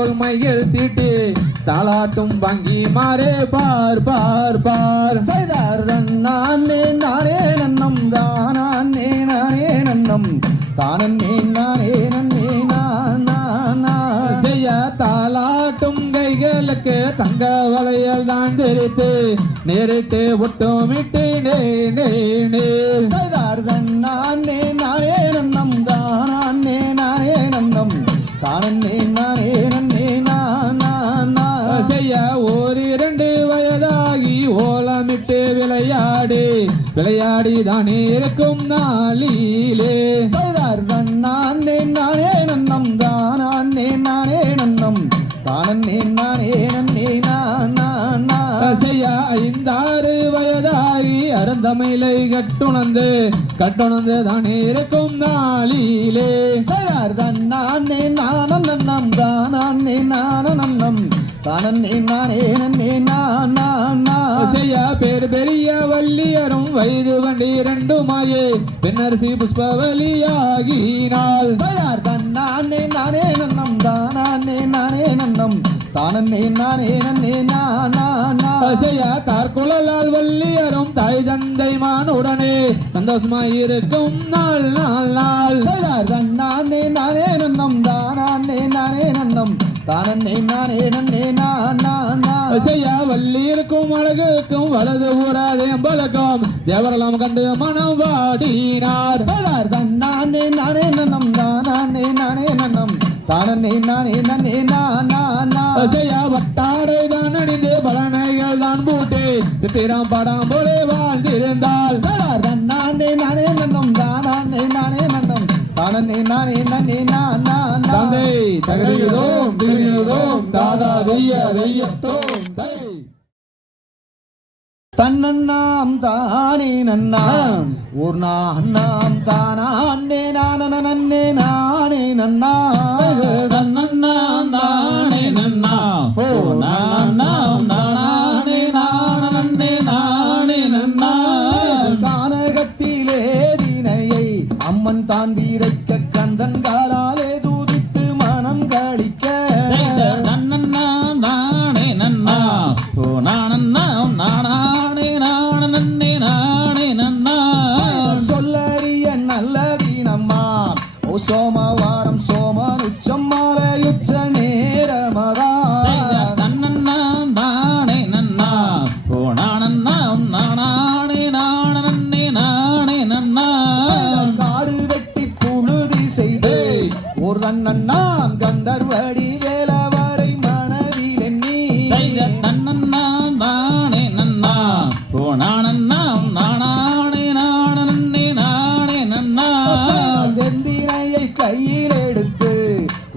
போல் மையில் தீட்டி தாளாட்டும் வங்கி மாறே பார் பார் பார் செய்தார் நானே நானே நன்னம் தானே நானே நன்னம் தானே நானே நன்னே செய்ய தாளாட்டும் கைகளுக்கு தங்க வளையல் தான் நெறித்து ஒட்டுமிட்டு செய்தார் நானே நானே நன்னம் தானே நானே நன்னம் தானே நானே நன்னே செய்ய ஓரிரண்டு வயதாகி ஓலமிட்டு விளையாடி தானே இருக்கும் நாளிலே செய்தார் நானே நானே நன்னம் தானே நானே நன்னம் தானே நானே நன்னே செய்ய 5-6 வயதாகி அருந்தமிழை கட்டுணர்ந்து தானே இருக்கும் நாளிலே செய்தார் நானே நானே நன்னம் தானே நானே நன்னம் தானே நானே நன்னே செய்ய பெரிய வள்ளியரும் வயது வண்டி 2மாயே பின்னரசி புஷ்பவலியாகினாள் செய்தார் நானே நானே நன்னம் தானே நானே நன்னம் தானே நானே நன்னே செய்ய தார்குழலால் வள்ளியரும் தாய் தந்தை மானுடனே சந்தோஷமாயிருக்கும் நாள் செய்தார் நானே நானே நன்னம் தானே நானே நன்னம் தானே நானே நன்னே செய்ய வள்ளியிருக்கும் அழகுக்கும் வலது ஊராதே அம்பலக்கும் தேவரெல்லாம் கண்டு மனம் வாடினார் செய்தார் நானே நானே நன்னம் தானே நானே நன்னம் தானே நானே நன்னே செய்ய வட்டாடை தான் அணிந்து பலனைகள் தான் பூட்டி சித்திரம் படம் போலே வாழ்ந்திருந்தால் செய்தார் நானே நானே நன்னம் தானே நானே நன்னம் தானே நானே நன்னே தந்தை தகரியோம் திரியோம் தாதா தெய்யத்தோம் தன்னண்ணாம் தானே நன்னாம் ஒரு நாம் தானே நானே நானே நன்னா தன்னண்ணாம் தானே நன்னா ஓ நானாம் நானே நானே நன்னா கானகத்திலே தினையை அம்மன் தான் வீரைக்க கந்தன் காலாலே தூதித்து மனம் கழிக்க தன்னண்ணாம் தானே நன்னா ஓ நானாம் சொல்லறிய நல்லதீனம்மா ஓ சோமவாரம் சோமனுச்சம் மாலையுச்ச நேரமதா தன்னண்ணாம் தானே நன்னா ஓ நானாம் நானே காடு வெட்டி புழுதி செய்து ஒரு தன்னண்ணாம் கந்தர்வடி வேலவரை மனதில் எண்ணி தன்னண்ணாம் தானே நன்னா ஓ நானாம் நானே வெந்தினையை கையில் எடுத்து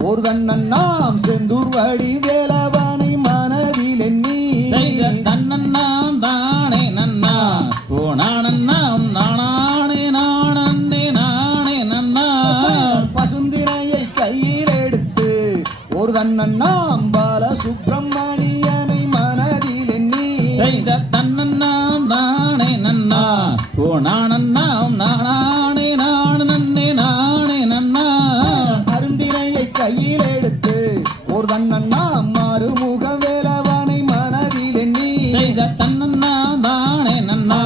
ஒரு தன்னண்ணாம் செந்தூர் வடி வேலவனை மனதில் எண்ணி தன்னண்ணாம் தானே நன்னா ஓ நானாம் நானே பசுந்தினையை கையில் எடுத்து ஒரு தன்னண்ணாம் பால சுப்பிரமணியனை மனதில் எண்ணி தன்னண்ணாம் தானே நன்னா ஓ நானாம் நானே அருந்தினையை கையில் எடுத்து ஒரு தன்னண்ணாம் மாறுமுக வேலவனை மனதில் எண்ணி தன்னண்ணாம் தானே நன்னா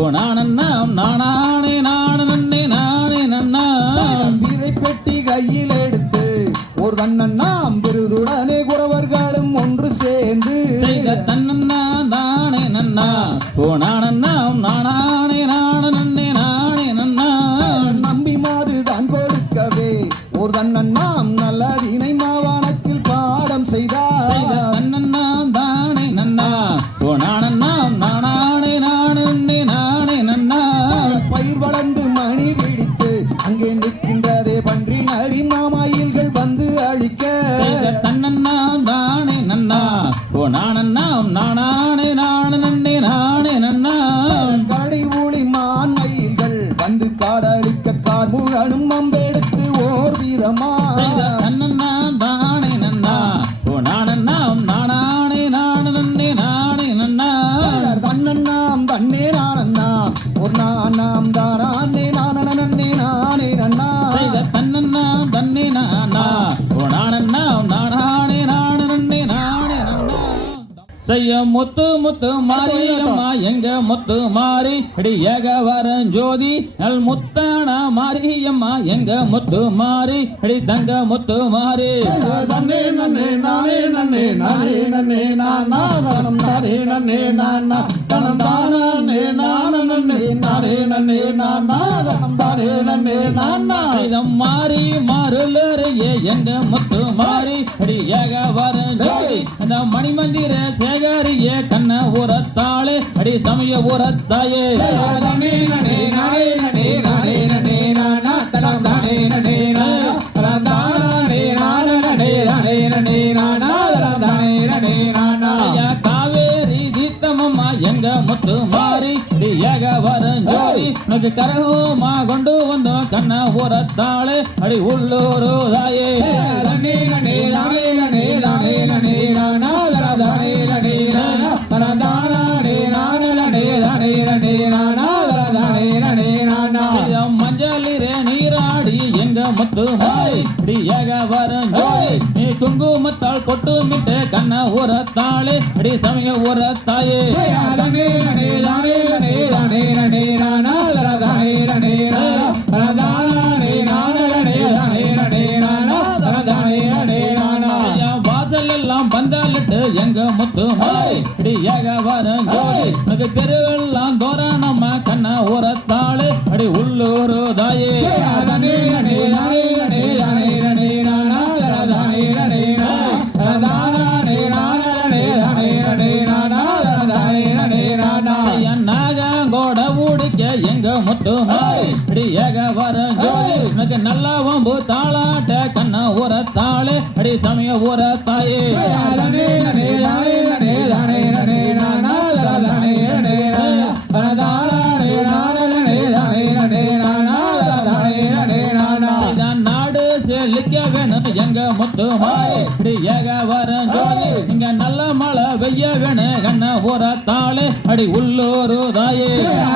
ஓ நானாம் நானே விதை பெட்டி கையில் எடுத்து ஒரு தன்னண்ணாம் விருதுடனே குறவர்களும் ஒன்று சேர்ந்து தன்னண்ணாம் தானே நன்னா ஓ நானாம் நானே நம்பி மாது தான் கொடுக்கவே ஒரு தன்னண்ணாம் நல்லதினை மாவானத்தில் பாடம் செய்தார் தன்னண்ணாம் தானே நன்னா ஓ நானாம் நானே பயிர் வளர்ந்து மணி பிடித்து அங்கே நிற்கின்றதே பன்றி நரி மாமாயில்கள் வந்து அழிக்க தன்னண்ணாம் தானே நன்னா ஓ நானாம் நானே கடை ஊழி மான் மயில்கள் வந்து காடழிக்க கார் முழனும் அம்பெடுத்து ஓர் வீதமா தன்னண்ணாம் தானே நன்னா ஓ நானாம் நானே தன்னண்ணாம் தன்னே நானண்ணா ஒரு நானாம் தானே நானே நன்னா தன்னண்ணாம் தன்னே நானா ஓ நானாம் நானே செய்ய முத்து முத்து மாரியம்மா எங்க முத்து மாறி அடி ஏக வரம் ஜோதி நல் முத்தான மாரியம்மா எங்க முத்து மாறி அடி தங்க முத்து மாறி நன்னே நன்னே நானே நன்னே நானே நன்னே நானா தனம் தானே நன்னே நானா தனம் தானே நானா நன்னே நானே நன்னே நானா தனம் தானே நன்னே நானா இதம் மாறி மாறுலரையே எங்க முத்து மாறி அடி ஏக வரம் ஜோதி அந்த மணிமந்திர சேகரியே கண்ண உரத்தாளே அடி சமய உரத்தாயே நன்னே நன்னே நானே நன்னே நானே நன்னே நானா தனம் தானே நன்னே நானா தனம் தானே நானா நன்னே நானே நன்னே நானா தனம் தானே நன்னே நானா ஐயா காவேரி தீர்த்தமம்மா எங்க முத்து மாறி அடி ஏக வரம் ஜோதி உனக்கு கரகமா கொண்டு வந்தோம் கண்ண உரத்தாளே அடி உள்ளூரு தாயே நன்னே நன்னே நானே நன்னே நானே நன்னே நானா தனம் தானே நன்னே நானா தனம் தானே நானா நன்னே நானே நன்னே நானா தனம் தானே நன்னே நானா மஞ்சளிரே நீராடி எங்க முத்து மாறி அடி ஏக வரம் ஜோதி நீ குங்குமத்தாள் கொட்டு மிட்டு கண்ண உரத்தாளே அடி சமய உரத்தாயே நன்னே நன்னே நானே நன்னே நானே நன்னே நானா தனம் தானே நன்னே நானா தனம் தானே நானா நன்னே நானே நன்னே நானா தனம் தானே நன்னே நானா ஐயா வாசல் எல்லாம் பந்தாலிட்டு எங்க முத்து மாறி அடி ஏக வரம் ஜோதி உனக்கு தெருவெல்லாம் தோரணமா கண்ண உரத்தாளே அடி உள்ளூரு தாயே நன்னே நன்னே நானே நன்னே நானே நன்னே நானா தனம் தானே நன்னே நானா தனம் தானே நானா நன்னே நானே நன்னே நானா தனம் தானே நன்னே நானா ஐயா நாகங்கோட ஊடிக்க எங்க முத்து மாறி அடி ஏக வரம் ஜோதி உனக்கு நல்லா வம்பு தாளாட்ட கண்ண உரத்தாளே அடி சமய உரத்தாயே நன்னே நன்னே நானே நன்னே நானே நன்னே நானா தனம் தானே நன்னே நானா தனம் தானே நானா நன்னே நானே நன்னே நானா தனம் தானே நன்னே நானா இதான் நாடு செழிக்க வேணும் எங்க முத்து மாறி அடி ஏக வரம் ஜோதி இங்க நல்ல மழை வெய்ய வேணும் கண்ண உரத்தாளே அடி உள்ளூரு தாயே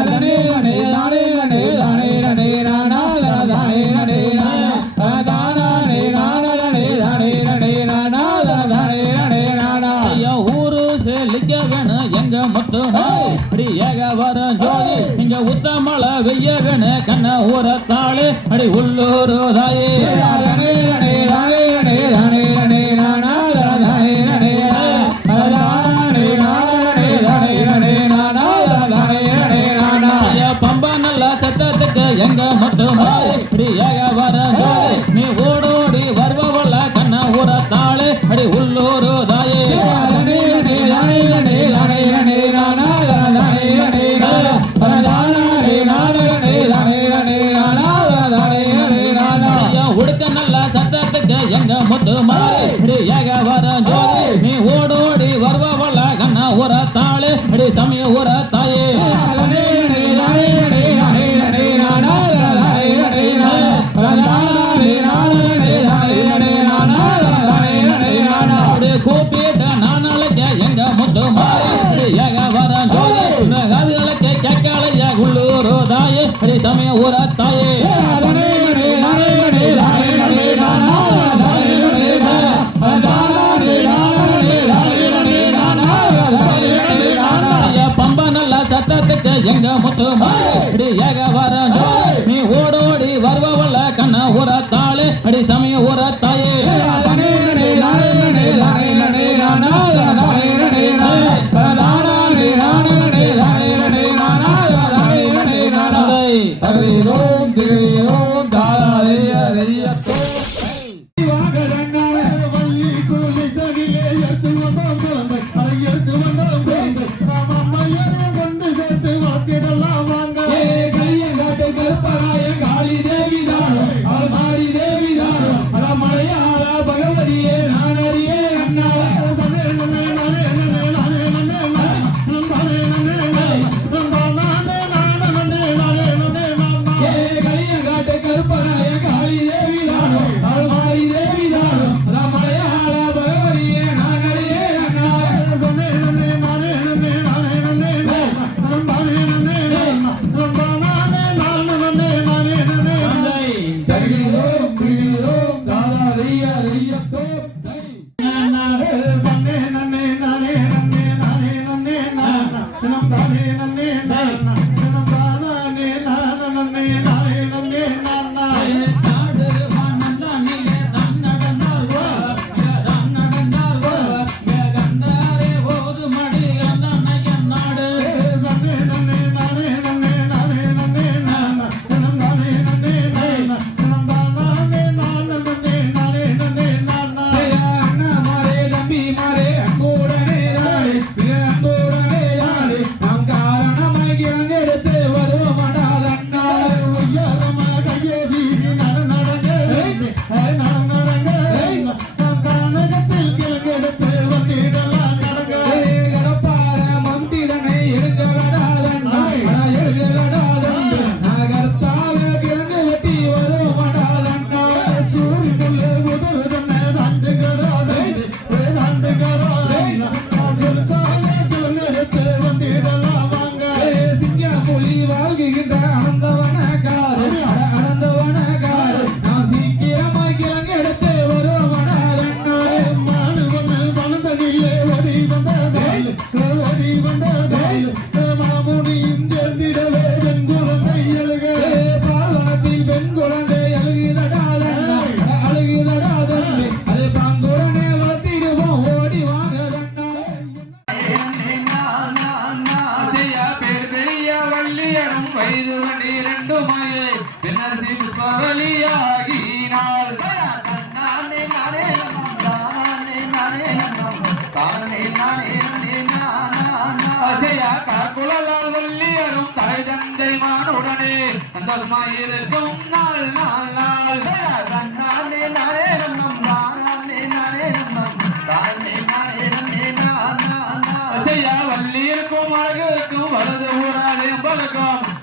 நன்னே நன்னே நானே நன்னே நானே நன்னே நானா தனம் தானே நன்னே நானா தனம் தானே நானா நன்னே நானே நன்னே நானா தனம் தானே நன்னே நானா ஐயா ஊரு செழிக்க வேணும் எங்க முத்து மாறி அடி ஏக வரம் ஜோதி இங்க உத்த மழை வெய்ய வேணும் கண்ண உரத்தாளே அடி உள்ளூரு தாயே நன்னே நன்னே நானே நன்னே நானே நன்னே நானா தனம் தானே நன்னே நானா தனம் தானே நானா நன்னே நானே நன்னே நானா தனம் தானே நன்னே நானா ஐயா பம்பா நல்ல சத்தத்துக்கு எங்க முத்து மாறி அடி ஏக வரம் ஜோதி நீ ஓடோடி வருவவல்ல கண்ண உரத்தாளே அடி உள்ளூரு தாயே நன்னே நன்னே நானே நன்னே நானே நன்னே நானா தனம் தானே நன்னே நானா தனம் தானே நானா நன்னே நானே நன்னே நானா தனம் தானே நன்னே நானா ஐயா உடுக்க நல்ல சத்தத்துக்கு எங்க முத்து மாறி அடி ஏக வரம் ஜோதி நீ ஓடோடி வருவவல்ல கண்ண உரத்தாளே அடி சமய உரத்தாயே நன்னே நன்னே நானே நன்னே நானே நன்னே நானா தனம் தானே நன்னே நானா தனம் தானே நானா நன்னே நானே நன்னே நானா தனம் தானே நன்னே நானா அப்படி கூப்பிட்டு நான் அழைக்க எங்க முத்து மாறி அடி ஏக வரம் ஜோதி காதுகளுக்கு கேட்கலையா உள்ளூரு தாயே அடி சமய உரத்தாயே நன்னே நன்னே நானே நன்னே நானே நன்னே நானா தனம் தானே நன்னே நானா தனம் தானே நானா நன்னே நானே நன்னே நானா தனம் தானே நன்னே நானா ஐயா பம்பா நல்ல சத்தத்துக்கு எங்க முத்து மாறி அடி ஏக வரம் ஜோதி நீ ஓடோடி வருவவல்ல கண்ண உரத்தாளே அடி சமய உரத்தாயே நன்னே நன்னே நானே நன்னே நானே நன்னே நானா தனம் தானே நன்னே நானா தனம் தானே நானா நன்னே நானே நன்னே நானா தனம் தானே நன்னே நானா தகதிதோம் திகதிதோம் தாராதேயதேயத்தோ கையங்காட்டு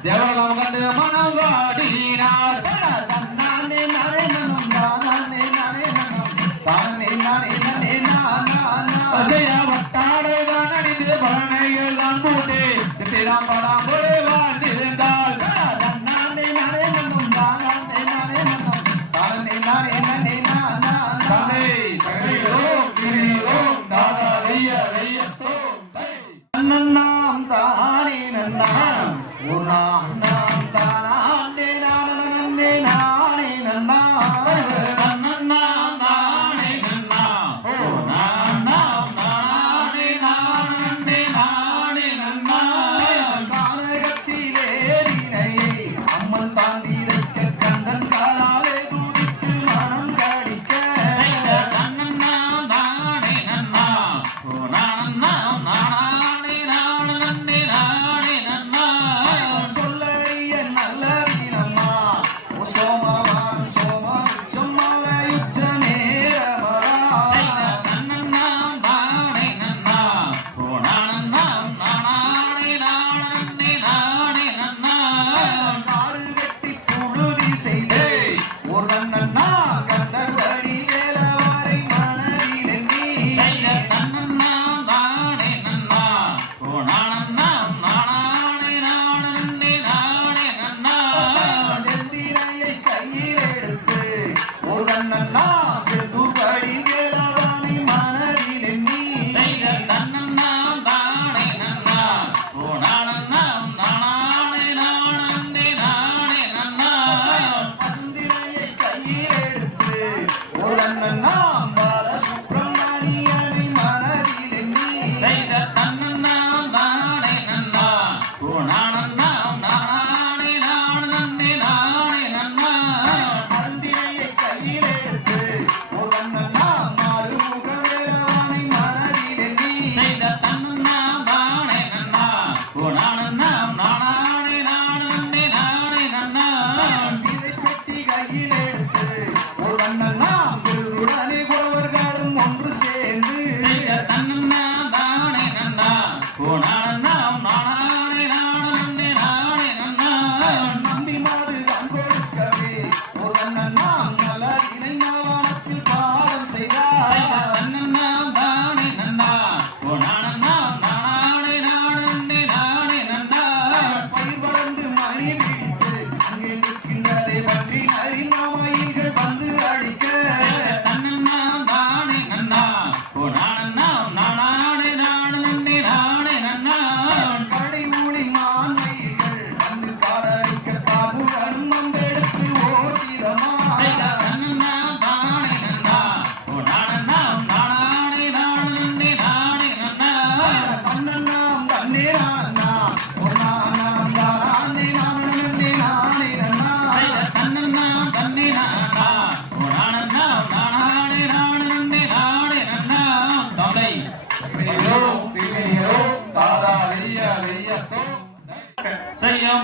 தேவலாம் கண்டு மனம் வாடினார் வட்டாடை தான் அணிந்து பலனைகள் தான் போட்டு படாம் போலே வாழ்ந்திருந்தால் நன்னாம் தானே நன்னாம் உனாம் நாம் தானே நானே நானே நன்னாம் நன்னாம் தானே நன்னாம் உனாம் நாம் தானே நானே நானே நன்னாம் கானகத்திலே நீனையே அம்மன் தாண்டி வைக்க கந்தன் காலாலே துடித்து மனம் கடிக்க நன்னாம் தானே நன்னாம் உனாம் நாம்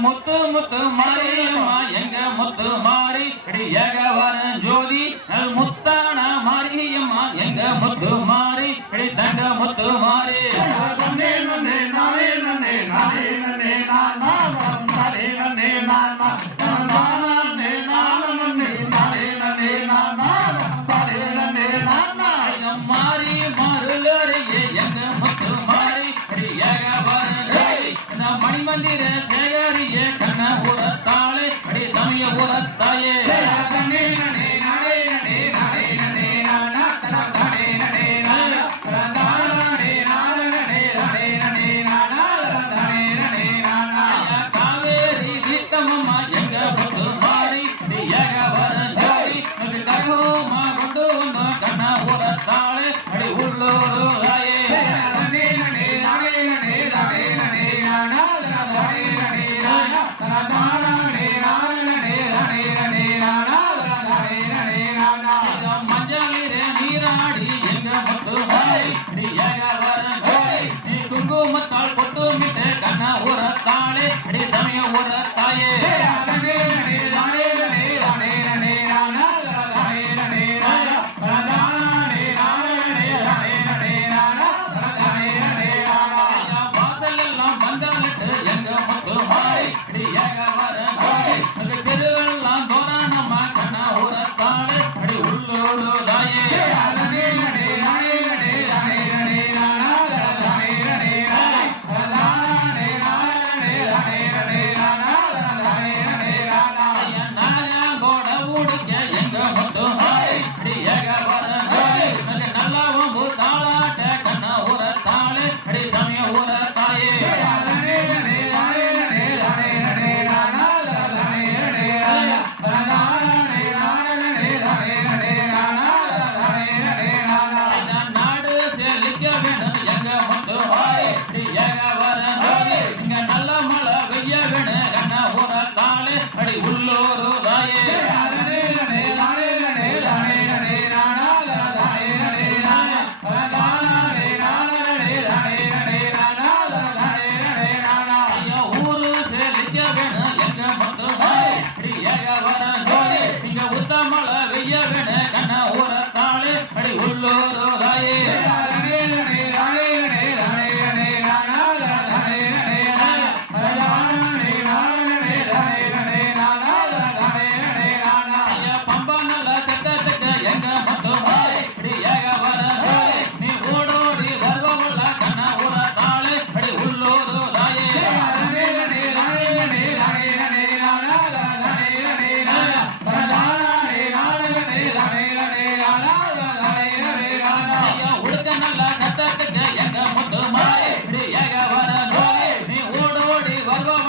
முத்து முத்து மாரியம்மா எங்க முத்து மாறி அடி ஏக வர ஜோதி நல் முத்தான மாரியம்மா எங்க முத்து மாறி அடி தங்க முத்து மாறி நன்னே நன்னே நானே நன்னே நானே நன்னே நானா நானே நன்னே நானா நானே நானே நானே நன்னே நானா நானே நன்னே நானா மாறி மாறுலரையே எங்க முத்து மாறி அடி ஏக வர ஜோதி இந்த மணிமந்திர சேகரியே கண்ண உரத்தாளே அடி சமய உரத்தாயே நன்னே நன்னே நானே நன்னே நானே நன்னே நானா நானே நன்னே நானா நானே நானே நானே நன்னே நானா நானே நன்னே நானா காவேரி சீத்தம்மா எங்க முத்து மாறி அடி ஏக வர ஜோதி கரகோமா கொண்டு வந்த கண்ண உரத்தாளே அடி உள்ளூரு ராயே நன்னே நன்னே நானே நன்னே நானே நன்னே நானா நானே நன்னே நானா நானே நானே நானே நன்னே நானா நானே நன்னே நானா மஞ்சளிலே நீராடி எங்க முத்து மாறி அடி ஏக வர ஜோதி நீ குங்குமத்தால் கொட்டுமிட்டு கண்ண உரத்தாளே அடி சமய உரத்தாயே நன்னே நன்னே நானே நன்னே நானே நன்னே நானா நானே நன்னே நானா நானே நானே நானே நன்னே நானா நானே நன்னே நானா வாசல் எல்லாம் பந்தலிட்டு எங்க முத்து மாறி அடி ஏக வர ஜோதி அந்த தெருவெல்லாம் தோரணமா கண்ண உரத்தாளே அடி உள்ளூரு தாயே நன்னே நன்னே நானே நன்னே நானே நன்னே நானா நானே நன்னே நானா நானே நானே நானே நன்னே நானா நானே நன்னே நானா நாயகோட ஊடிக்க எங்க முத்து மாறி அடி ஏக வர ஜோதி அந்த நல்லாவும் தாளாட்ட கண்ண உரத்தாளே அடி சமய உரத்தாயே நன்னே நன்னே நானே நன்னே நானே நன்னே நானா நானே நன்னே நானா நானே நானே நானே நன்னே நானா நானே நன்னே நானா நாடு செழிக்க வேணும் எங்க முத்து மாறி அடி ஏக வர ஜோதி இங்க நல்ல மழை வெய்ய வேணும் கண்ண உரத்தாளே அடி உள்ளூரு தாயே நன்னே நன்னே நானே நன்னே நானே நன்னே நானா நானே நன்னே நானா நானே நானே நானே நன்னே நானா நானே நன்னே நானா ஐயா ஊரு செழிக்க வேணும் எங்க முத்து மாறி அடி ஏக வர ஜோதி இங்க உத்தமழை வெய்ய வேணும் கண்ண உரத்தாளே அடி உள்ளூரு தாயே நன்னே நன்னே நானே நன்னே நானே நன்னே நானா நானே நன்னே நானா நானே நானே நானே நன்னே நானா நானே நன்னே நானா ஐயா பம்பா நல்ல கட்டத்துக்கு எங்க முத்து மாறி அடி ஏக வர ஜோதி நீ ஓடோடி வருவமுள்ள கண்ண உரத்தாளே அடி உள்ளூரு தாயே நன்னே நன்னே நானே நன்னே நானே நன்னே நானா நானே நன்னே நானா நானே நானே நானே நன்னே நானா நானே நன்னே நானா ஐயா உடுக்க நல்ல கட்டத்துக்கு எங்க முத்து மாறி அடி ஏக வர ஜோதி நீ ஓடோடி வருவமுள்ள